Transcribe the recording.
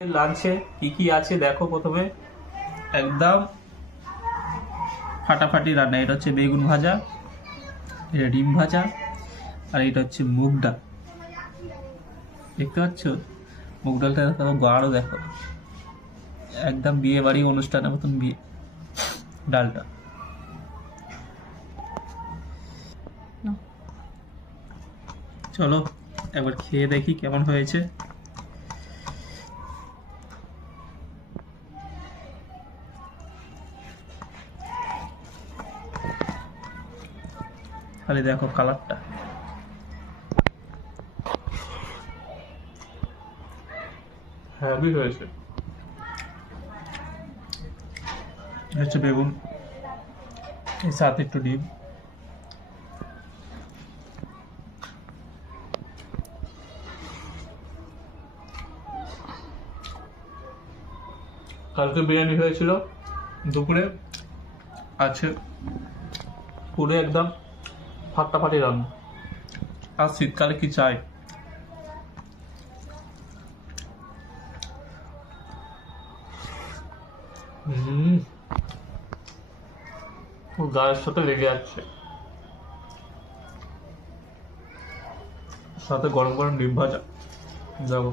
লাঞ্চে কি আছে দেখো। প্রথমে একদম ফাটাফাটি রান্না। এটা হচ্ছে বেগুন ভাজা, এটা ডিম ভাজা, আর এটা হচ্ছে মুগ ডাল। দেখতে পাচ্ছ মুগ ডালটা দেখো, গাঢ় দেখো, একদম বিয়ে বাড়ি অনুষ্ঠানের মতন বিয়ে ডালটা। চলো একবার খেয়ে দেখি কেমন হয়েছে। খালি দেখো কালারটা, হ্যাভি হয়েছে। হচ্ছে বেগুন, এর সাথে একটু ডিম। কালকে বিরিয়ানি হয়েছিল দুপুরে, আছে পুরো একদম ফাটাফাটি রান্না। আর শীতকালে কি চাই। গায়ের সাথে লেগে যাচ্ছে, সাথে গরম গরম ডিম ভাজা। যাবো।